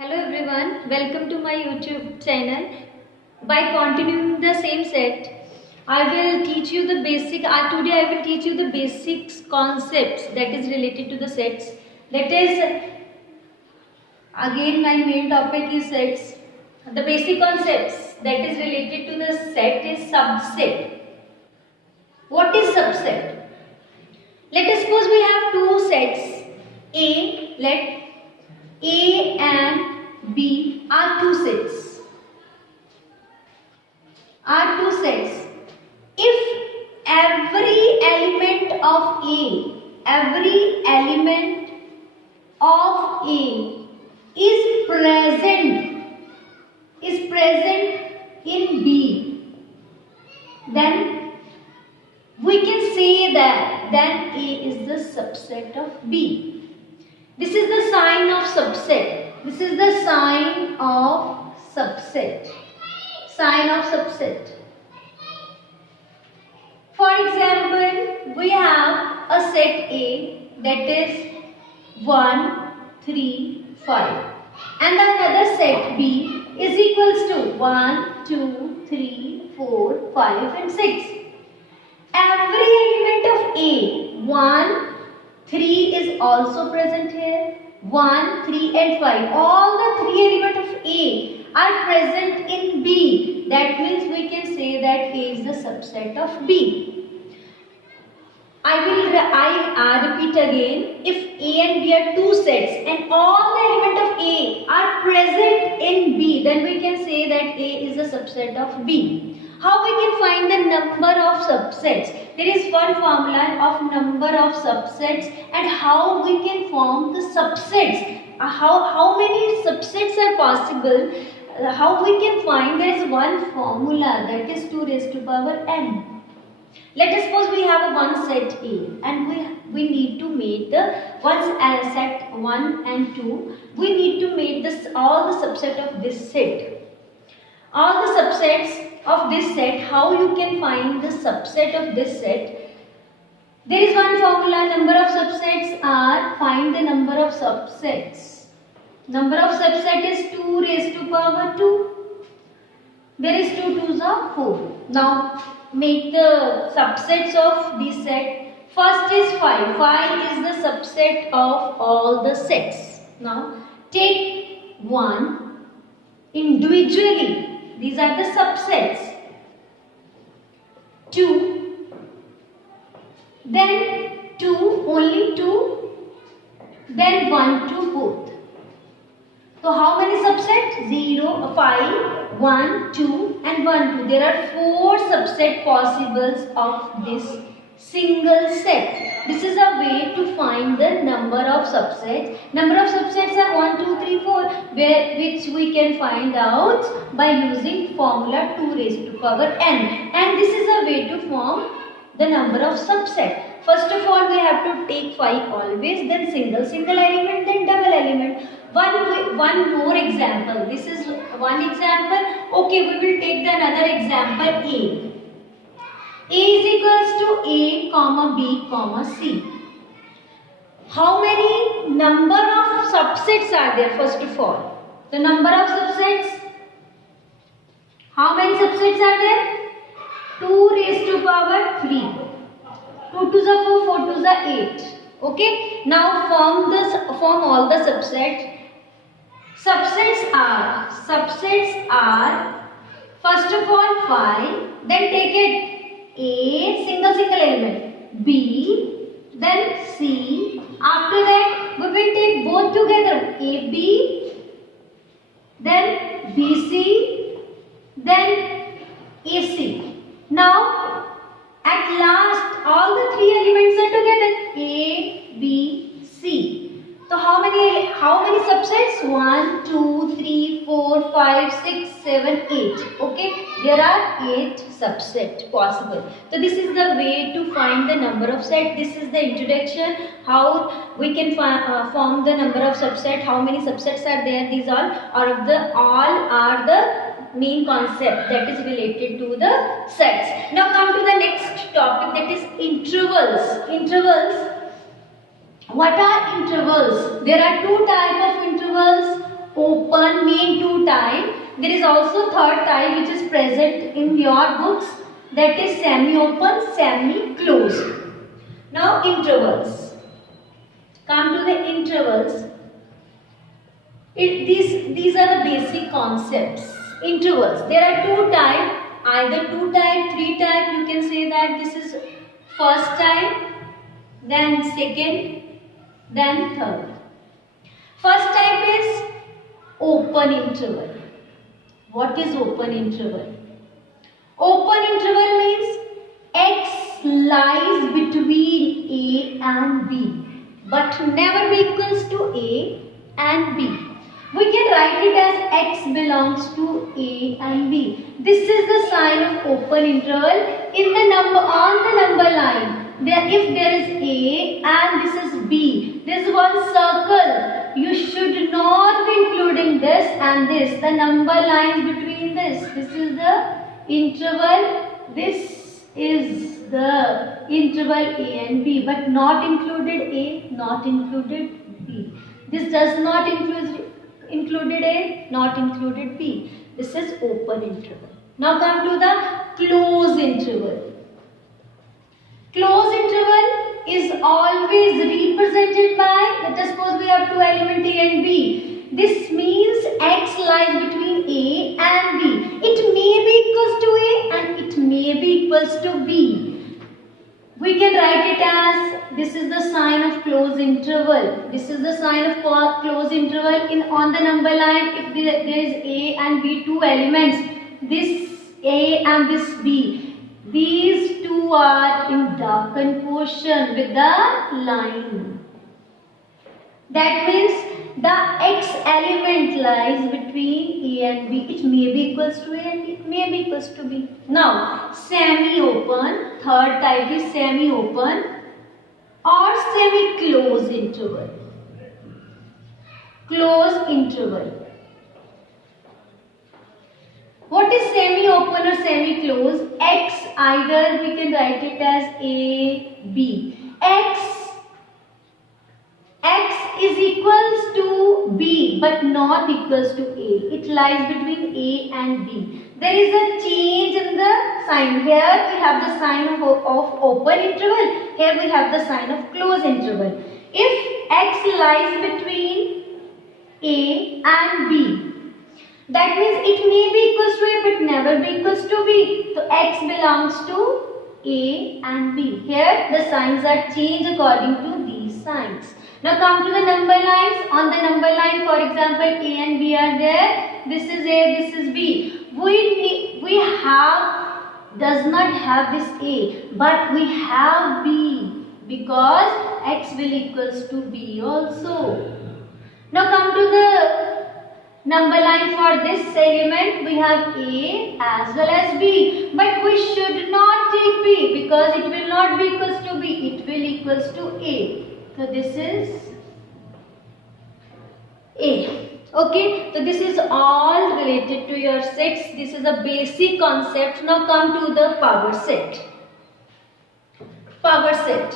Hello everyone, welcome to my YouTube channel. By continuing the same set, I will teach you the basic. Today I will teach you the basics concepts that is related to the sets. That is, again my main topic is sets. The basic concepts that is related to the set is subset. What is subset? Let us suppose we have two sets. Let A and B are two sets. If every element of A is present in B, then we can say that then A is the subset of B. This is the sign of subset. This is the sign of subset. For example, we have a set A that is 1, 3, 5. And another set B is equals to 1, 2, 3, 4, 5 and 6. Every element of A, 1, 3 is also present here. 1, 3 and 5. All the three elements of A are present in B. That means we can say that A is the subset of B. I repeat again. If A and B are two sets and all the elements of A are present in B, then we can say that A is the subset of B. How we can find the number of subsets? There is one formula of number of subsets and how we can form the subsets. How many subsets are possible? How we can find? There is one formula, that is 2 raised to power n. Let us suppose we have a one set A and we need to make the set 1 and 2. We need to make all the subset of this set. All the subsets of this set, how you can find the subset of this set? There is one formula, number of subsets are, find the number of subsets. Number of subset is 2 raised to power 2. There is 2 2s are 4. Now make the subsets of this set. First is 5. 5 is the subset of all the sets. Now take 1 individually. These are the subsets. 2, then 2, only 2, then 1, 2 both. So how many subsets? 0, 5, 1, 2 and 1, 2. There are 4 subset possibles of this single set. This is a way to find the number of subsets. Number of subsets are 1, 2, 3, 4, which we can find out by using formula 2 raised to power n. And this is a way to form the number of subsets. First of all, we have to take 5 always, then single element, then double element. One more example. This is one example. Okay, we will take the another example A. A is equals to A, comma B, comma C. How many number of subsets are there? First of all, the number of subsets. How many subsets are there? 2 raised to power 3. 2 to the 4, 4 to the 8. Okay. Now form all the subsets. Subsets are first of all 5. Then take it A, single element, B, then C. After that, we will take both together, AB, then BC, then AC. Now, at last, all the 3 elements are together, A, B, C. So how many subsets? 1, 2, 3, 4, 5, 6, 7, 8. Okay, there are 8 subsets possible. So this is the way to find the number of sets. This is the introduction, how we can form the number of subsets, how many subsets are there. These all are the main concept that is related to the sets. Now come to the next topic, that is intervals. What are intervals? There are two types of intervals, open one main two type. There is also third type which is present in your books, that is semi-open, semi-closed. Now intervals. Come to the intervals. These are the basic concepts. Intervals. There are two types, either two type, three type. You can say that this is first type, then second, then third. First type is open interval. What is open interval? Open interval means x lies between A and B, but never be equals to A and B. We can write it as x belongs to A and B. This is the sign of open interval in the number on the number line. If there is A and this is B, there is one circle. You should not be including this and this. The number lines between this. This is the interval. This is the interval A and B, but not included A, not included B. This does not included A, not included B. This is open interval. Now come to the close interval. Close interval is always represented by, let us suppose we have two elements A and B. This means x lies between A and B. It may be equals to A and it may be equals to B. We can write it as, this is the sign of close interval. This is the sign of close interval on the number line. If there is A and B, two elements, this A and this B. These two are in darkened portion with the line. That means the x element lies between A and B. It may be equals to A and it may be equals to B. Now, semi-open, third type is semi-open or semi-close interval. Close interval. What is semi-open or semi-close? X, either we can write it as A, B. X is equals to B but not equals to A. It lies between A and B. There is a change in the sign. Here we have the sign of open interval. Here we have the sign of close interval. If X lies between A and B, that means it may be equals to A but never be equals to B. So X belongs to A and B. Here the signs are changed according to these signs. Now come to the number lines. On the number line, for example, A and B are there. This is A, this is B. Does not have this A, but we have B because X will equals to B also. Now come to the number line for this element. We have A as well as B, but we should not take B because it will not be equals to B. It will equals to A. So this is A. Okay, so this is all related to your sets. This is a basic concept. Now come to the power set. Power set.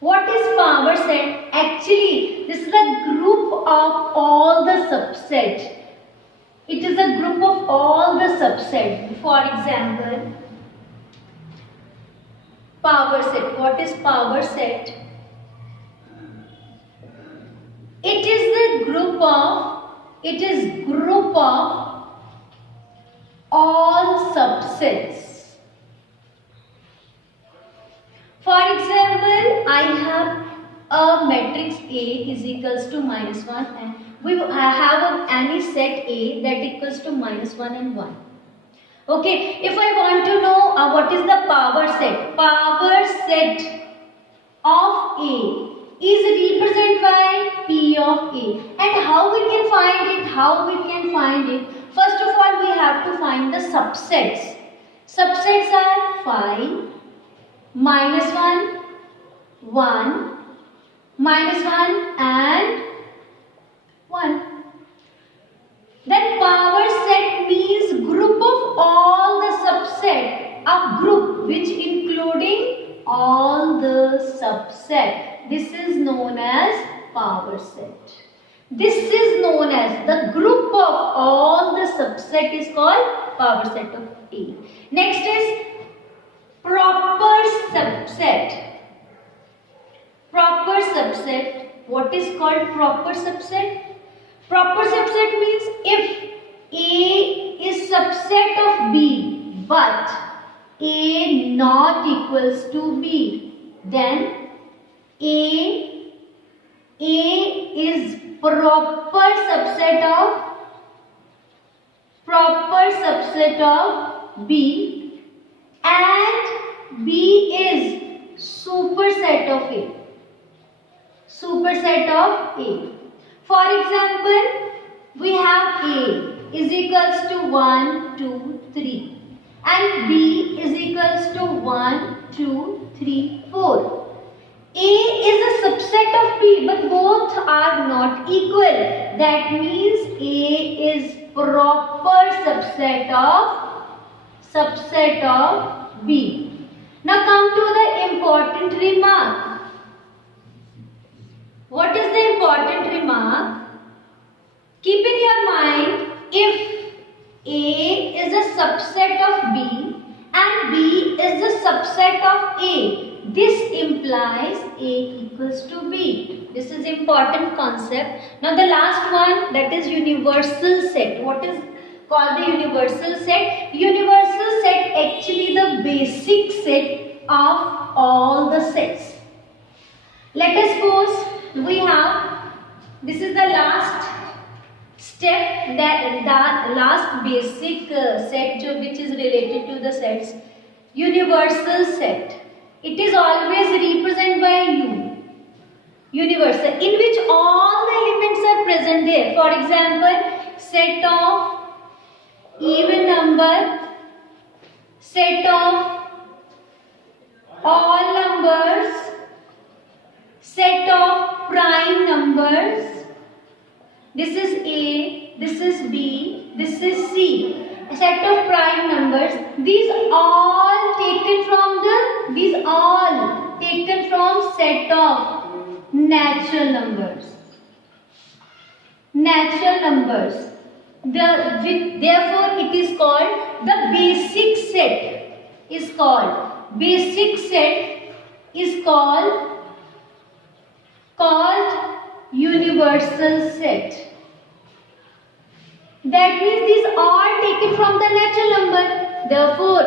What is power set? Actually, this is a group of all the subset. It is a group of all the subset. For example, power set. What is power set? It is group of all subsets. For example, I have a matrix A is equals to -1 and I have any set A that equals to -1 and 1. Okay, if I want to know what is the power set? Power set of A is represented by P of A. And how we can find it? First of all, we have to find the subsets. Subsets are 5, -1, 1, -1 and 1. Then power set means group of all the subset. A group which including all the subset. This is known as power set. This is known as the group subset is called power set of A. Next is proper subset. Proper subset. What is called proper subset? Proper subset means if A is subset of B but A not equals to B, then A is proper subset of B and B is superset of A. Superset of A. For example, we have A is equals to 1, 2, 3 and B is equals to 1, 2, 3, 4. A is a subset of B but both are not equal. That means A is proper subset of B. Now come to the important remark. What is the important remark? Keep in your mind, if A is a subset of B and B is the subset of A, this implies A equals to B. This is important concept. Now the last one, that is universal set. What is called the universal set? Universal set actually the basic set of all the sets. Let us suppose we have, this is the last step, that the last basic set which is related to the sets, universal set. It is always represented by U, universal, in which all the elements are present there. For example, set of even number, set of all numbers, set of prime numbers. This is A, this is B, this is C. A set of prime numbers. These all taken from set of natural numbers. Natural numbers. Therefore, it is called the basic set. Is called basic set. Is called universal set. That means these are taken from the natural number. Therefore,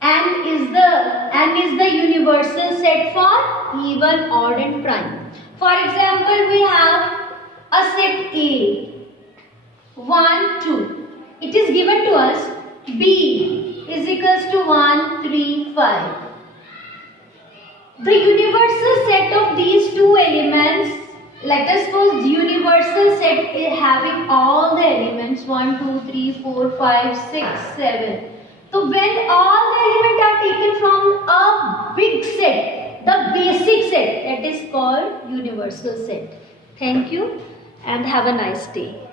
n is the universal set for even, odd and prime. For example, we have a set A, 1, 2. It is given to us B is equals to 1, 3, 5. The universal set of these two elements, let us suppose the universal set is having all the elements 1, 2, 3, 4, 5, 6, 7. So when all the elements are taken from a big set, the basic set, that is called universal set. Thank you and have a nice day.